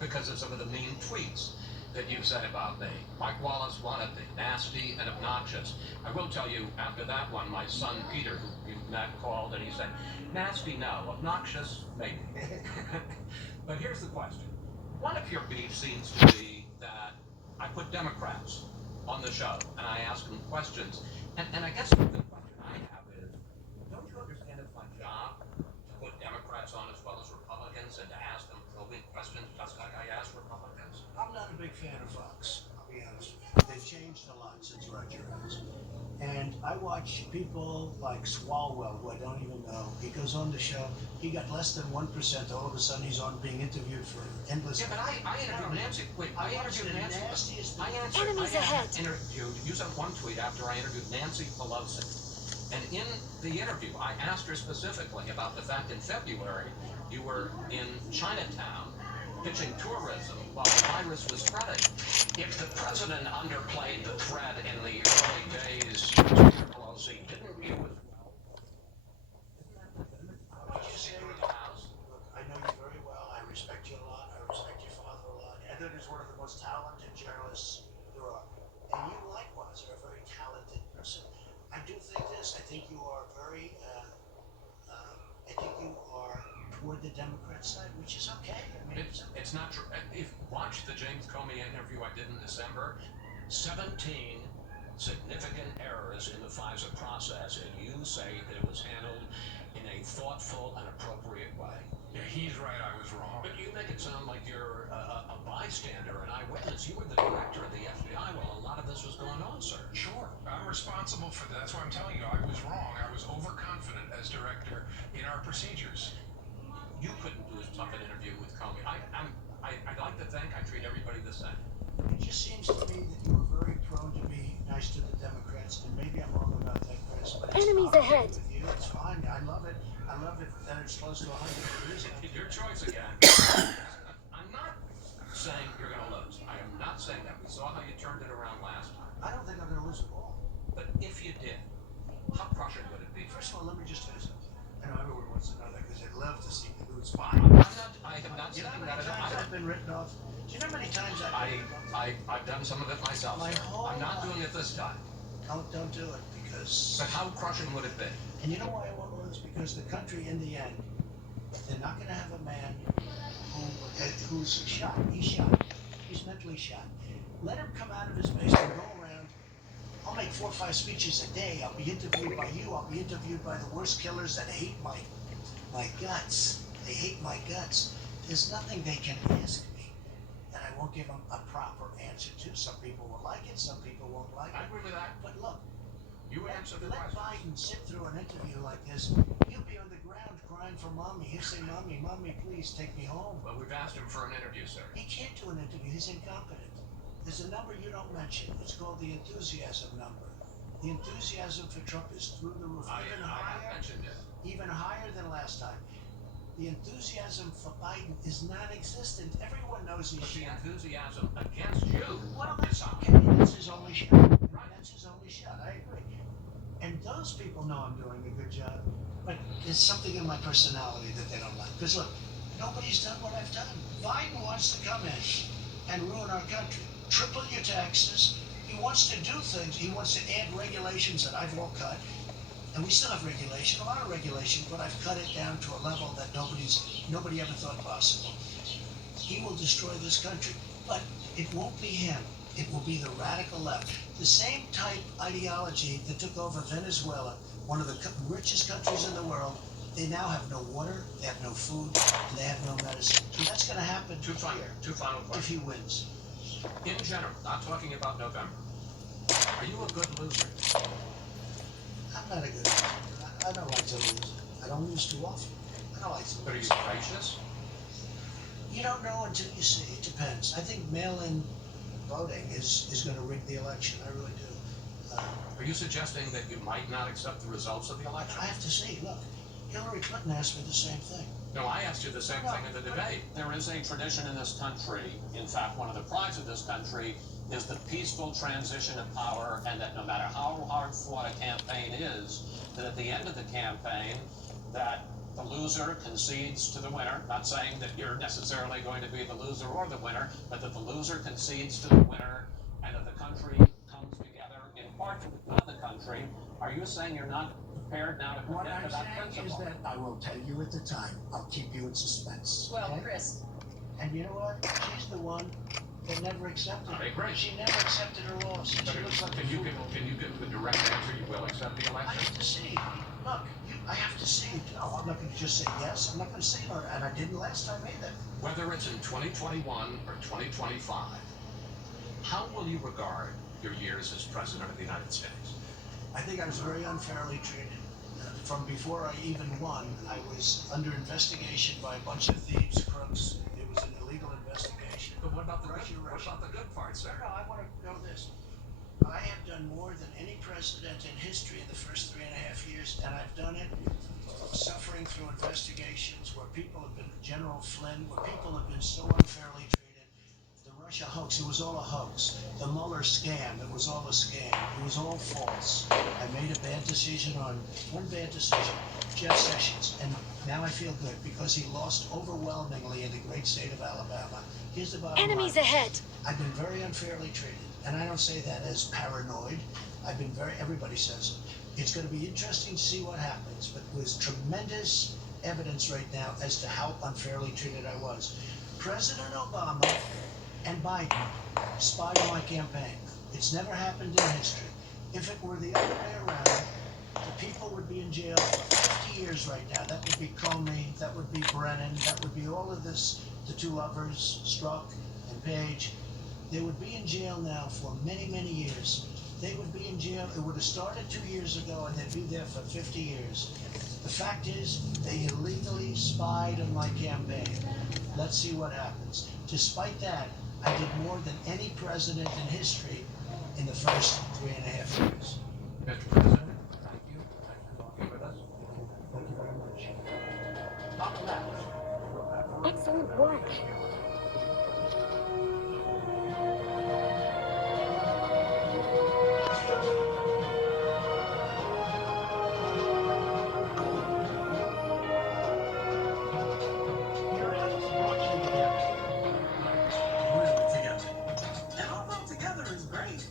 because of some of the mean tweets that you said about me. Mike Wallace wanted me nasty and obnoxious. I will tell you, after that one, my son Peter, who you met, called and he said, nasty, no, obnoxious, maybe. But here's the question. One of your beefs seems to be that I put Democrats on the show and I ask them questions. And I guess the question I have is, don't you understand it's my job to put Democrats on as well as Republicans and to ask them probing questions just like I ask Republicans? I'm not a big fan of Fox, I'll be honest with you. They've changed a lot since Roger has. And I watch people like Swalwell, who I don't even know. He goes on the show, he got less than 1%. All of a sudden he's on being interviewed for endless. Yeah, but I interviewed Nancy. Wait, I interviewed Nancy. Enemies ahead. You sent one tweet after I interviewed Nancy Pelosi. And in the interview, I asked her specifically about the fact in February you were in Chinatown pitching tourism while the virus was spreading. If the president underplayed the threat in the early days, Mr. Pelosi, didn't you as well? What you say with the House? Look, I know you very well. I respect you a lot. I respect your father a lot. Heather is one of the most talented journalists there are. And you likewise are a very talented person. I do think this. I think you are very, I think you are toward the Democrat side, which is okay. I mean, it's not true. If watch the James Comey interview I did in December, 17 significant errors in the FISA process, and you say that it was handled in a thoughtful and appropriate way. Yeah, he's right, I was wrong. But you make it sound like you're a bystander, an eyewitness. You were the director of the FBI while a lot of this was going on, sir. Sure, I'm responsible for that. That's why I'm telling you, I was wrong. I was overconfident as director in our procedures. You couldn't do as tough an interview with Comey. I'd like to think I treat everybody the same. it just seems to me that you are very prone to be nice to the Democrats, and maybe I'm wrong about that, Chris. But Enemies it's ahead. with you. It's fine. I love it. I love it that it's close to 100 degrees. Your choice again. I'm not saying you're going to lose. I am not saying that. We saw how you turned it around last time. I don't think I'm going to lose at all. But if you did, how crushing would it be? First of all, let me just tell you something. I know everyone wants to know that because they'd love to see me lose. I have not You seen know how that. many times I've been written off? Do you know how many times I've done some of it myself. My whole I'm not life. doing it this time. Don't do it because. But how crushing would it be? And you know why I won't lose? Because the country, in the end, they're not going to have a man who's shot. He's shot. He's mentally shot. Let him come out of his base and go around. I'll make 4 or 5 speeches a day. I'll be interviewed by you. I'll be interviewed by the worst killers that hate my guts. They hate my guts. There's nothing they can ask me that I won't give them a proper answer to. Some people will like it. Some people won't like I it. agree with that. But look, You answer the let question. Biden sit through an interview like this. He'll be on the ground crying for mommy. He'll say, mommy, please take me home. Well, we've asked him for an interview, sir. He can't do an interview. He's incompetent. There's a number you don't mention. It's called the enthusiasm number. The enthusiasm for Trump is through the roof. I have mentioned it. Even higher than last time. The enthusiasm for Biden is non-existent. Everyone knows he's But the shot. enthusiasm against you Well, is that's high. okay. That's his only shot. That's his only shot. I agree. And those people know I'm doing a good job. But there's something in my personality that they don't like. Because look, nobody's done what I've done. Biden wants to come in and ruin our country. Triple your taxes. He wants to do things. He wants to add regulations that I've all cut. And we still have regulation, a lot of regulation, but I've cut it down to a level that nobody ever thought possible. He will destroy this country, but it won't be him. It will be the radical left. The same type ideology that took over Venezuela, one of the richest countries in the world. They now have no water, they have no food, and they have no medicine. So that's going to happen Two final if questions. he wins. In general, not talking about November, are you a good loser? I'm not a good loser. I don't like to lose. I don't lose too often. I don't like to lose. But are you gracious? You don't know until you see. It depends. I think mail-in voting is going to rig the election. I really do. Are you suggesting that you might not accept the results of the election? I have to see. Look, Hillary Clinton asked me the same thing. No, I asked you the same thing in the debate. There is a tradition in this country, in fact, one of the prides of this country is the peaceful transition of power, and that no matter how hard fought a campaign is, that at the end of the campaign, that the loser concedes to the winner. Not saying that you're necessarily going to be the loser or the winner, but that the loser concedes to the winner and that the country comes together in part on the country. Are you saying you're not prepared now to What commit I'm to that saying is principle? that I will tell you at the time. I'll keep you in suspense. Well, okay? Chris, And you know what? She's the one that never accepted. I agree. She never accepted her loss. But She looks like can a you fool. give the direct answer? You will accept the I election? have to see. Look, I have to see. No, I'm not going to just say yes. I'm not going to say no. And I didn't last time either. Whether it's in 2021 or 2025, how will you regard your years as president of the United States? I think I was very unfairly treated. From before I even won, I was under investigation by a bunch of thieves, crooks. It was an illegal investigation. But what about the Russia, good, what Russia. about the good parts, No, sir? no, I want to know this. I have done more than any president in history in the first 3.5 years, and I've done it suffering through investigations where people have been, General Flynn, where people have been so unfairly treated. The Russia hoax, it was all a hoax. The Mueller scam, it was all a scam. It was all false. I made a bad decision on one bad decision, Jeff Sessions, and now I feel good because he lost overwhelmingly in the great state of Alabama. Here's the bottom enemies line. ahead. I've been very unfairly treated, and I don't say that as paranoid. I've been everybody says it. It's going to be interesting to see what happens, but there's tremendous evidence right now as to how unfairly treated I was. President Obama and Biden spied on my campaign. It's never happened in history. If it were the other way around, the people would be in jail for 50 years right now. That would be Comey, that would be Brennan, that would be all of this, the two lovers, Strzok and Page. They would be in jail now for many, many years. They would be in jail. It would have started 2 years ago, and they'd be there for 50 years. The fact is, they illegally spied on my campaign. Let's see what happens. Despite that, I did more than any president in history in the first 3.5 years. Mr. President, thank you. Thanks for talking with us. Thank you very much. Up next. Excellent work. Your house brought you together. Really together. And although together is great,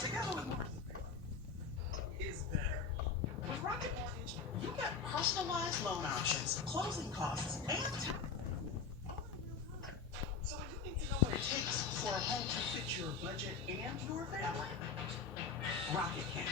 together with Mortgage is better. With Rocket Mortgage, you get personalized loan options, closing costs, and tax. All in real time. So when you need to know what it takes for a home to fit your budget and your family, Rocket can.